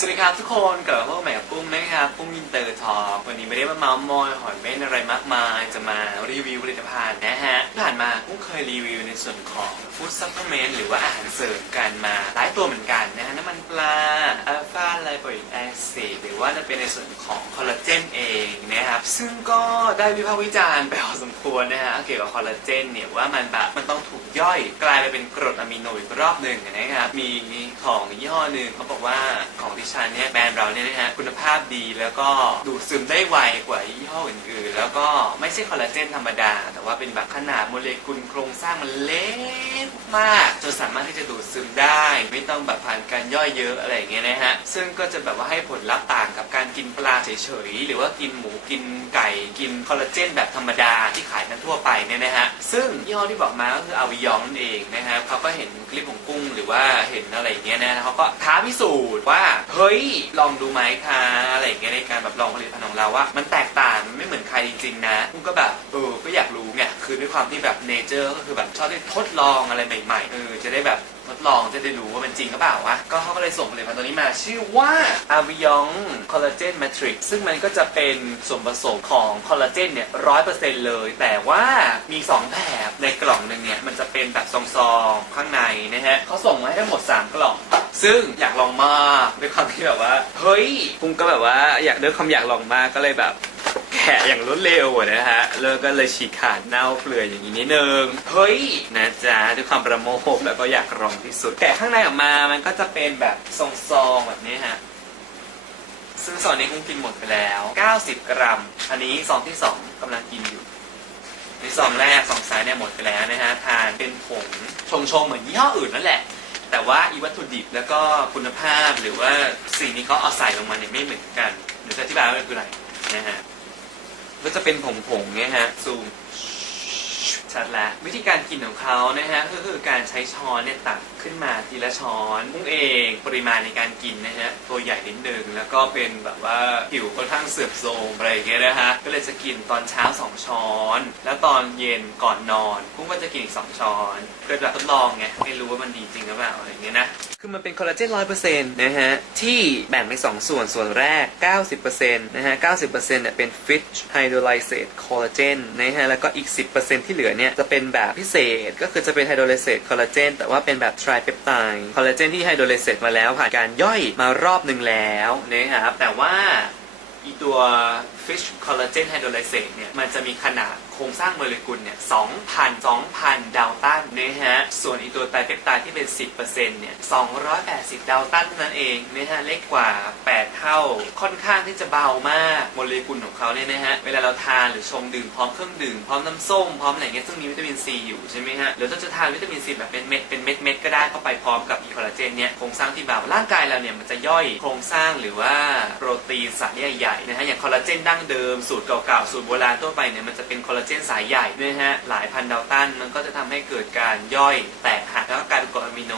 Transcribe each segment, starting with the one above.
สวัสดีครับทุกคนกลับมาพบกันใหม่กับปุ้มนะครับปุ้มอินเตอร์ทอวันนี้ไม่ได้มาเมาส์มอยหอยเม่นอะไรมากมาย จะมารีวิวผลิตภัณฑ์นะฮะผ่านมาปุ้มเคยรีวิวในส่วนของฟู้ดซัพพลีเมนต์หรือว่าอาหารเสริมกันมาหลายตัวเหมือนกันนะฮะน้ำมันปลา อัลฟาไลโปอิกแอซิดหรือว่าจะเป็นในส่วนของคอลลาเจนเองนะครับ ซึ่งก็ได้วิพากษ์วิจารณ์ไปพอสมควรนะฮะเกี่ยวกับคอลลาเจนเนี่ยว่ามันแบบมันต้องถูกย่อยกลายไปเป็นกรดอะมิโนอีกรอบหนึ่งนะครับ มีของยี่ห้อหนึ่งเขาบอกว่าของดิฉันเนี่ยแบรนด์เราเนี่ยนะฮะคุณภาพดีแล้วก็ดูดซึมได้ไวกว่ายี่ห้ออื่นๆ แล้วก็ ไม่ใช่คอลลาเจนธรรมดา แต่ว่าเป็นแบบขนาดโมเลกุลโครงสร้างมันเล็กมากจนสามารถที่จะดูดซึมได้ ไม่ต้องแบบผ่านการย่อยเยอะอะไรอย่างเงี้ยนะฮะ ซึ่งก็จะแบบว่าให้ผลลัพธ์ต่างกับการกินปลาเฉยๆ หรือว่ากินหมูกินไก่กินคอลลาเจนแบบธรรมดาที่ขายกันทั่วไปเนี่ยนะฮะ ซึ่งยี่ห้อที่บอกมาก็คืออาวิยองนั่นเองนะครับเขาก็เห็นคลิปของกุ้งหรือว่าเห็นอะไรอย่างเงี้ยนะแล้วเขาก็ท้าพิสูจน์ว่าเฮ้ยลองดูไหมคะอะไรอย่างเงี้ยในการแบบลองผลิตภัณฑ์ของเราว่า มันแตกต่างมันไม่เหมือนใครจริงๆนะกุ้งก็แบบเออก็อยากรู้ไงคือด้วยความที่แบบเนเจอร์ก็คือแบบชอบที่ทดลองอะไรใหม่ๆเออจะได้แบบทดลองจะได้รู้ว่ามันจริงหรือเปล่าวะ ก็เขาก็เลยส่งผลิตภัณฑ์ตัวนี้มา ชื่อว่า a v i o n Collagen Matrix ซึ่งมันก็จะเป็นส่วนผสมของคอลลาเจนเนี่ยร้อยเปอร์เซ็นต์เลย แต่ว่ามี 2 แบบในกล่องหนึ่งเนี่ย มันจะเป็นแบบซองๆ ข้างในนะฮะเขาส่งมาให้ทั้งหมด 3 กล่อง ซึ่งอยากลองมากด้วยความที่แบบว่า เฮ้ยพุงก็แบบว่าอยากด้วยความอยากลองมากก็เลยแบบะอย่างรวดเร็วอะนะฮะแล้วก็เลยฉีกขาดเน่าเปลือยอย่างนี้นิดนึงเฮ้ยนะจ๊ะด้วยความประโมทแล้วก็อยากลองที่สุดแกะข้างในออกมามันก็จะเป็นแบบซองๆแบบนี้ฮะซึ่งซองนี้คงกินหมดไปแล้ว 90 กรัม อันนี้ซองที่ 2กำลังกินอยู่ในซองแรกซองซ้ายเนี่ยหมดไปแล้วนะฮะทานเป็นผงชงชงๆเหมือนยี่ห้ออื่นนั่นแหละแต่ว่าอีวัตถุดิบแล้วก็คุณภาพหรือว่าสิ่งที่เขาเอาใส่ลงมาเนี่ยไม่เหมือนกันเดี๋ยวจะอธิบายว่าคืออะไรนะฮะ ก็จะเป็นผงๆเนี่ยฮะซูม ชัดแล้ววิธีการกินของเขานะฮะก็คือการใช้ช้อนเนี่ยตักขึ้นมาทีละช้อนพุ่งเองปริมาณในการกินนะฮะตัวใหญ่นิดนึงแล้วก็เป็นแบบว่าผิวค่อนข้างเสื่อมโทรมอะไรอย่างเงี้ยนะฮะก็เลยจะกินตอนเช้า 2 ช้อน แล้วตอนเย็นก่อนนอนพุ่งก็จะกินอีก 2 ช้อนเพื่อแบบทดลองไงไม่รู้ว่ามันดีจริงหรือเปล่าอะไรอย่างเงี้ยนะคือมันเป็นคอลลาเจนร้อยเปอร์เซ็นต์นะฮะที่แบ่งเป็นสองส่วนส่วนแรก 90%นะฮะ90%เนี่ยเป็น Fish Hydrolyzed Collagen นะฮะแล้วก็อีก 10%ที่เหลือเนี่ยจะเป็นแบบพิเศษ ก็คือจะเป็นไฮโดรเลเซตคอลลาเจนแต่ว่าเป็นแบบทริเปปไทด์คอลลาเจนที่ไฮโดรเลเซตมาแล้วผ่านการย่อยมารอบหนึ่งแล้วนะครับแต่ว่า อีตัว Fish Collagen Hydrolyzed เนี่ย มันจะมีขนาดโครงสร้างโมเลกุลเนี่ย 2,000 2,000 ดาวตันนะฮะ ส่วนอีตัวไตรเปปไทด์ที่เป็น 10%เนี่ย 280 ดาวตันเท่านั้นเองนะฮะ เล็กกว่า 8 เท่า ค่อนข้างที่จะเบามาก โมเลกุลของเขาเนี่ยนะฮะ เวลาเราทานหรือชงดื่มพร้อมเครื่องดื่ม พร้อมน้ำส้ม พร้อมอะไรเงี้ย ซึ่งมีวิตามินซีอยู่ใช่ไหมฮะ หรือถ้าจะทานวิตามินซีแบบเป็นเม็ด เป็นเม็ดเม็ดก็ได้เข้าไปพร้อมกับอีคอลลาเจนเนี่ย โครงสร้างที่เบา ร่างกายเราเนี่ยมันจะย่อยโครงสร้างหรือว่าโปรตีนสายใหญ่นะฮะอย่างคอลลาเจนดั้งเดิมสูตรเก่าๆสูตรโบราณทั่วไปเนี่ยมันจะเป็นคอลลาเจนสายใหญ่นะฮะหลายพันดาวตันมันก็จะทำให้เกิดการย่อยแตกหักแล้วก็ กรดอะมิโน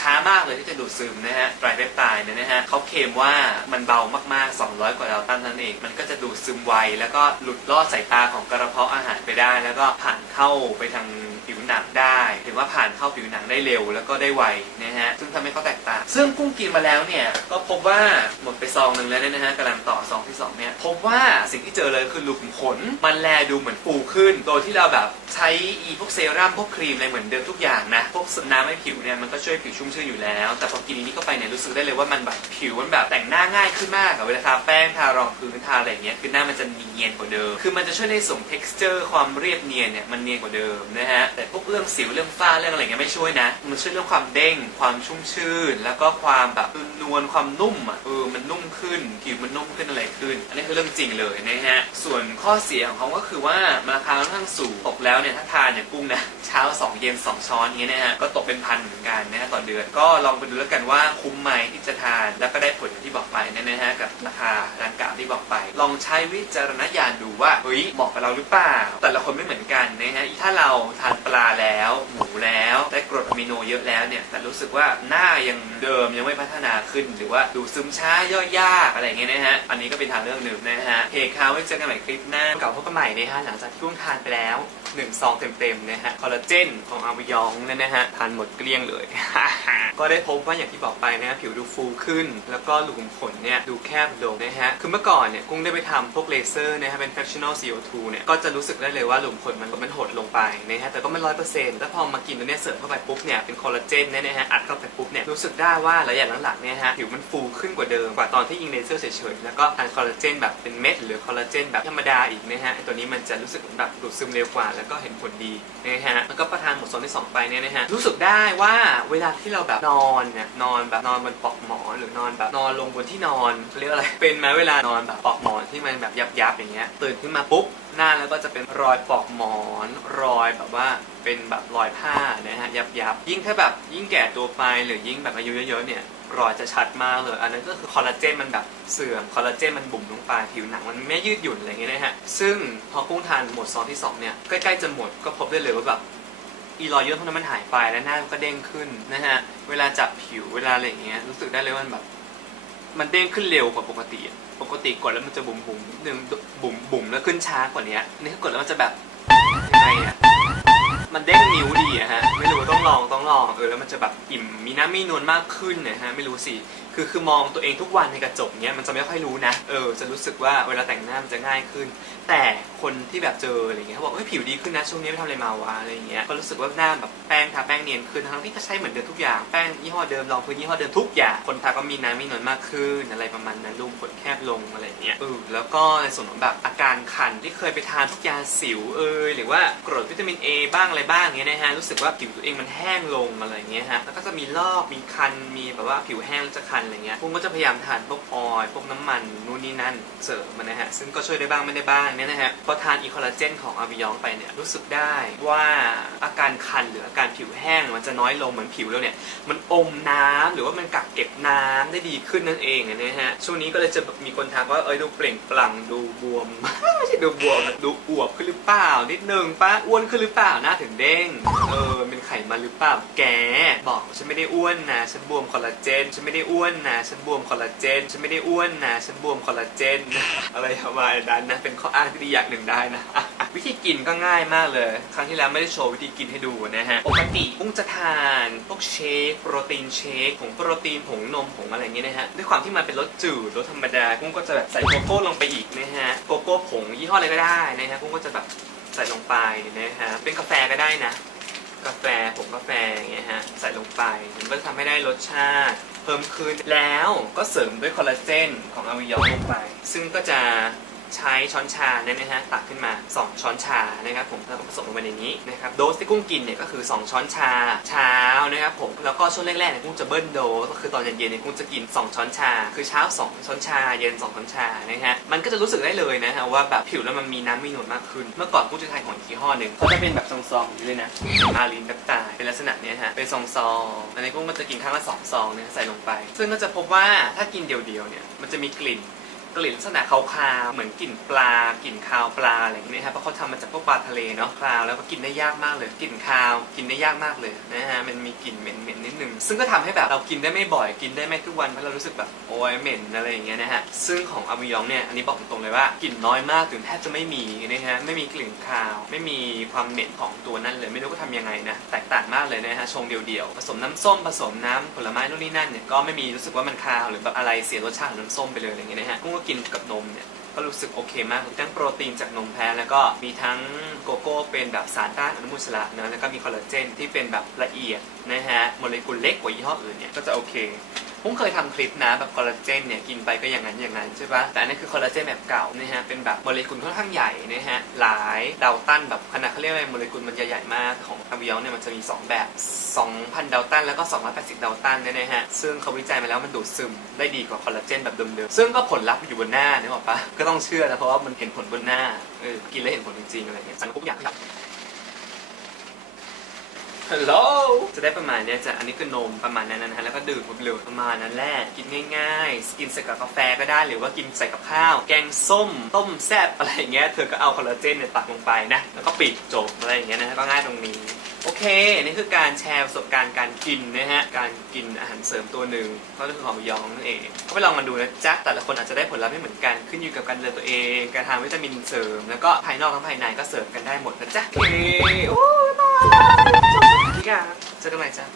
ช้ามากเลยที่จะดูดซึมนะฮะไตรเปปไทด์เนี่ยนะฮะเขาเคลมว่ามันเบามากๆ 200 กว่าดาวตันนั้นเอง มันก็จะดูดซึมไว แล้วก็หลุดลอดสายตาของกระเพาะอาหารไปได้ แล้วก็ผ่านเข้าไปทางผิวหนังได้ ถือว่าผ่านเข้าผิวหนังได้เร็วแล้วก็ได้ไวนะฮะซึ่งทำให้เขาแตกต่าง ซึ่งกุ้งกินมาแล้วเนี่ยก็พบว่าหมดไปซองหนึ่งแล้วเนี่ยนะฮะกำลังต่อซองที่สองเนี่ยพบว่าสิ่งที่เจอเลยคือหลุมขน มันแลดูเหมือนฟูขึ้น โดยที่เราแบบใช้อีพวกเซรั่มพวกครีมอะไรเหมือนเดิมทุกอย่างนะพวกน้ำให้ผิวเนี่ยมันก็ช่วยผิวชุ่มชื่นอยู่แล้ว แต่พอกินนี้เข้าไปเนี่ยรู้สึกได้เลยว่ามันแบบผิวมันแบบแต่งหน้าง่ายขึ้นมากอะเวลาทาแป้งทารองพื้นทาอะไรเงี้ยคือหน้ามันจะเนียนกว่าเดิม คือมันจะช่วยในส่ง texture ความเรียบเนียนเนี่ยมันเนียนกว่าเดิมนะฮะแต่พวกเรื่องสิวเรื่องฝ้าเรื่องอะไรเงี้ยไม่ช่วยนะ มันช่วยเรื่องความเด้งความชุ่มชื่น แล้วก็ความแบบนวลความนุ่มอะเออมันนุ่มขึ้นผิวมันนุ่มขึ้นอะไรขึ้น อันนี้คือเรื่องจริงเลยนะฮะส่วนข้อเสียของเขาก็คือว่ามันราคาค่อนข้างสูงตกแล้วเนี่ยถ้าทานอย่างกุ้งนะ เช้า 2 เย็น 2 ช้อนอย่างเงี้ยนะฮะก็ตกเป็นพันเหมือนกันนะฮะต่อเดือนก็ลองไปดูแล้วกันว่าคุ้มไหมที่จะทาน แล้วก็ได้ผลอย่างที่บอกไปนี่ยนะฮะกับราคาดังกล่าวที่บอกไป ลองใช้วิจารณญาณดูว่าเฮ้ยเหมาะกับเราหรือเปล่า แต่ละคนไม่เหมือนกันนะฮะถ้าเราทานปลาแล้วหมูแล้วได้กรดอะมิโนเยอะแล้วเนี่ยแต่รู้สึกว่าหน้ายังเดิมยังไม่พัฒนาขึ้น หรือว่าดูซึมช้าย่อยยากอะไรเงี้ยนะฮะอันนี้ก็เป็นทางเลือกหนึ่งนะฮะเฮคาไว้เจอกันใหม่คลิปหน้ากลับพบกันใหม่นะฮะหลังจากที่พุ่งทานไปแล้ว หนึ่งซองเต็มๆนะฮะคอลลาเจนของอาวิยองเนี่ยนะฮะทานหมดเกลี้ยงเลย ก็ได้พบว่าอย่างที่บอกไปนะฮะผิวดูฟูขึ้น แล้วก็รูขุมขนเนี่ยดูแคบลงนะฮะคือเมื่อก่อนเนี่ยกุ้งได้ไปทำพวกเลเซอร์นะฮะเป็น fractional CO2 เนี่ยก็จะรู้สึกได้เลยว่ารูขุมขนมันมันหดลงไปนะฮะแต่ก็ไม่ร้อยเปอร์เซ็นต์แล้วพอมากินตัวเนี้ยเสริมเข้าไปปุ๊บเนี่ยเป็นคอลลาเจนเนี่ยนะฮะอัดเข้าไปปุ๊บเนี่ยรู้สึกได้ว่าระยะหลังๆเนี่ยฮะผิวมันฟูขึ้นกว่าเดิมกว่าตอนที่ยิงเลเซอร์เฉยๆแล้วก็ทานคอลลาเจนแบบเป็นเม็ดหรือคอลลาเจนแบบธรรมดาอีกนะฮะตัวนี้มันจะรู้สึกแบบดูดซึมเร็วกว่าแล้วก็เห็นผลดีนะฮะแล้วก็ประทานหมดโซนที่สองไปเนี่ยนะฮะรู้สึกได้ว่าเวลาที่เราแบบนอนเนี่ยนอนแบบนอนบนปลอกหมอนหรือนอนแบบนอนลงบนที่นอนเขาเรียกอะไรเป็นไหมเวลานอนแบบปลอกหมอนที่มันแบบยับๆอย่างเงี้ยตื่นขึ้นมาปุ๊บ หน้าแล้วก็จะเป็นรอยปอกหมอนรอยแบบว่าเป็นแบบรอยผ้านะฮะยับๆยิ่งถ้าแบบยิ่งแก่ตัวไปหรือยิ่งแบบอายุเยอะๆเนี่ยรอยจะชัดมากเลย อันนั้นก็คือคอลลาเจนมันแบบเสื่อม คอลลาเจนมันบุ๋มลงไป ผิวหนังมันไม่ยืดหยุ่นอะไรเงี้ยนะฮะ ซึ่งพอกุ้งทานหมดซองที่สองเนี่ย ใกล้ๆจะหมดก็พบได้เลยว่าแบบอีรอยย่นพวกนั้นมันหายไปแล้วหน้าก็เด้งขึ้นนะฮะ เวลาจับผิวเวลาอะไรอย่างเงี้ยรู้สึกได้เลยว่ามันแบบ มันเด้งขึ้นเร็วกว่าปกติ ปกติกดแล้วมันจะบุ๋มบุ๋มหนึ่งบุ๋มบุ๋มแล้วขึ้นช้ากว่านี้นี่ถ้ากดแล้วมันจะแบบยังไงอะ มันเด้งนิ้วดีอะฮะ ไม่รู้ต้องลองต้องลอง เออแล้วมันจะแบบอิ่มมีน้ำมีนวลมากขึ้นนะฮะ ไม่รู้สิ คือคือมองตัวเองทุกวันในกระจกเนี้ยมันจะไม่ค่อยรู้นะ เออ จะรู้สึกว่าเวลาแต่งหน้ามันจะง่ายขึ้น แต่คนที่แบบเจออะไรเงี้ยเขาบอกเฮ้ยผิวดีขึ้นนะช่วงนี้ไปทำอะไรมาวะอะไรเงี้ย ก็รู้สึกว่าหน้าแบบแป้งทาแป้งเนียนขึ้นทั้งที่ก็ใช้เหมือนเดิมทุกอย่าง แป้งยี่ห้อเดิมรองพื้นยี่ห้อเดิมทุกอย่าง คนทาก็มีน้ำมีนวลมากขึ้นอะไรประมาณนั้นรูมขนแคบลงอะไรเงี้ยเออแล้วก็ในส่วนของแบบอาการคันที่เคยไปทานพวกยาสิวเอยหรือว่ากรดวิตามิน A บ้างอะไรไรบ้างเงี้ยนะฮะรู้สึกว่าผิวตัวเองมันแห้งลงอะไรเงี้ยฮะแล้วก็จะมีลอกมีคันมีแบบว่าผิวแห้งแล้วจะคันอะไรเงี้ยพวกก็จะพยายามทานพวกออยล์พวกน้ำมันนู่นนี่นั่นเสริมมันนะฮะซึ่งก็ช่วยได้บ้างไม่ได้บ้างเนี่ยนะฮะพอทานอีคอลลาเจนของอาบิยองไปเนี่ยรู้สึกได้ว่าอาการคันหรืออาการผิวแห้งมันจะน้อยลงเหมือนผิวเราเนี่ยมันอมน้ำหรือว่ามันกักเก็บน้ำได้ดีขึ้นนั่นเองนะฮะช่วงนี้ก็เลยจะมีคนทักว่าเอ้ยดูเปล่งปลั่งดูบวมไม่ใช่ดูบวมดูอวบขึ้นหรือเปล่านิดนึงป้าอ้วนขึ้นหรือเปล่าน้าถึงเด้ง เออ เป็นไขมันหรือเปล่า แก บอกฉันไม่ได้อ้วนนะ ฉันบวมคอลลาเจน ฉันไม่ได้อ้วนนะ ฉันบวมคอลลาเจน ฉันไม่ได้อ้วนนะ ฉันบวมคอลลาเจน อะไรประมาณนั้นนะ เป็นข้ออ้างที่ดีอย่างหนึ่งได้นะ วิธีกินก็ง่ายมากเลย ครั้งที่แล้วไม่ได้โชว์วิธีกินให้ดูนะฮะ ปกติกุ้งจะทานพวกเชคโปรตีนเชคผงโปรตีนผงนมผงอะไรอย่างเงี้ยนะฮะ ด้วยความที่มันเป็นรสจืดรสธรรมดากุ้งก็จะแบบใส่โกโก้ลงไปอีกนะฮะ โกโก้ผงยี่ห้ออะไรก็ได้นะฮะกุ้งก็จะแบบ ใส่ลงไปนะฮะเป็นกาแฟก็ได้นะ กาแฟผงกาแฟอย่างเงี้ยฮะใส่ลงไปมันก็จะทำให้ได้รสชาติ เพิ่มขึ้นแล้วก็เสริมด้วยคอลลาเจนของอวิยองลงไป ซึ่งก็จะ ใช้ช้อนชาเนี่ยนะฮะตักขึ้นมา 2 ช้อนชานะครับผมแล้วก็ผสมลงไปในนี้นะครับโดสที่กุ้งกินเนี่ยก็คือ 2 ช้อนชาเช้านะครับผมแล้วก็ช่วงแรกๆเนี่ยกุ้งจะเบิ้ลโดสก็คือตอนเย็นๆเนี่ยกุ้งจะกิน 2 ช้อนชา คือเช้า 2 ช้อนชา เย็น 2 ช้อนชานะฮะมันก็จะรู้สึกได้เลยนะฮะว่าแบบผิวแล้วมันมีน้ำมีนวลมากขึ้น เมื่อก่อนกุ้งจะทานของอีกยี่ห้อหนึ่งเขาจะเป็นแบบซองๆอยู่เลยนะอาลีนแบบตายเป็นลักษณะเนี้ยฮะเป็นซองๆอันนี้กุ้งก็จะกินครั้งละสองซองเนี่ยใส่ลงไป ซึ่งก็จะพบว่าถ้ากินเดียวๆเนี่ยมันจะมีกลิ่น กลิ่นลักษณะคาวๆเหมือนกลิ่นปลากลิ่นคาวปลาอะไรอย่างเงี้ยครับเพราะเขาทำมาจากพวกปลาทะเลเนาะคาวแล้วก็กินได้ยากมากเลยกลิ่นคาวกินได้ยากมากเลยนะฮะมันมีกลิ่นเหม็นๆนิดนึงซึ่งก็ทำให้แบบเรากินได้ไม่บ่อยกินได้ไม่ทุกวันเพราะเรารู้สึกแบบโอ้ยเหม็นอะไรอย่างเงี้ยนะฮะซึ่งของอามิยองเนี่ยอันนี้บอกตรงๆเลยว่ากลิ่นน้อยมากถึงแทบจะไม่มีนะฮะไม่มีกลิ่นคาวไม่มีความเหม็นของตัวนั่นเลยไม่รู้ว่าทำยังไงนะแตกต่างมากเลยนะฮะชงเดียวๆผสมน้ำส้มผสมน้ำผลไม้นู่นนี่นั่นเนี่ยก็ไม่มีรู้สึกว่ามันคาวหรือแบบอะไรเสียรสชาติของน้ำส้มไปเลยอะไรอย่างเงี้ยนะฮะกุ้งก็กินกับนมเนี่ยก็รู้สึกโอเคมากมีทั้งโปรตีนจากนมแพะแล้วก็มีทั้งโกโก้เป็นแบบสารต้านอนุมูลอิสระนะแล้วก็มีคอลลาเจนที่เป็นแบบละเอียดนะฮะโมเลกุลเล็กกว่ายี่ห้ออื่นเนี่ยก็จะโอเค ผมเคยทำคลิปนะแบบคอลลาเจนเนี่ยกินไปก็อย่างนั้นอย่างนั้นใช่ปะแต่อันนี้คือคอลลาเจนแบบเก่านะฮะเป็นแบบโมเลกุลค่อนข้างใหญ่นะฮะหลายดาวตันแบบขนาดเขาเรียกว่าโมเลกุลมันใหญ่ๆมากของอาวิยอเนี่ยมันจะมี 2 แบบ 2,000 ดาวตันแล้วก็ 280 ดาวตันเนี่ยนะฮะซึ่งเขาวิจัยมาแล้วมันดูดซึมได้ดีกว่าคอลลาเจนแบบเดิมๆซึ่งก็ผลลัพธ์อยู่บนหน้านึกออกปะก็ต้องเชื่อนะเพราะว่ามันเห็นผลบนหน้าเออกินแล้วเห็นผลจริงๆอะไรเงี้ยสั่งทุกอยางครับ ฮัลโหลจะได้ประมาณเนี้ยจะอันนี้คือนมประมาณนั้นนะฮะแล้วก็ดื่มเร็วๆประมาณนั้นแหละกินง่ายๆ กินใส่กับกาแฟก็ได้หรือว่ากินใส่กับข้าว แกงส้ม ต้มแซ่บอะไรอย่างเงี้ยเธอก็เอาคอลลาเจนเนี่ยตักลงไปนะแล้วก็ปิดจบอะไรอย่างเงี้ยนะฮะก็ง่ายตรงนี้โอเค นี่คือการแชร์ประสบการณ์การกินนะฮะ การกินอาหารเสริมตัวหนึ่งก็คือของยองนั่นเอง ก็ไปลองมาดูนะจ๊ะ แต่ละคนอาจจะได้ผลลัพธ์ไม่เหมือนกัน ขึ้นอยู่กับการดูแลตัวเอง การทานวิตามินเสริม แล้วก็ภายนอกทั้งภายในก็เสริมกันได้หมดนะจ๊ะ โอเค โอ้ย Yeah. Take a night time.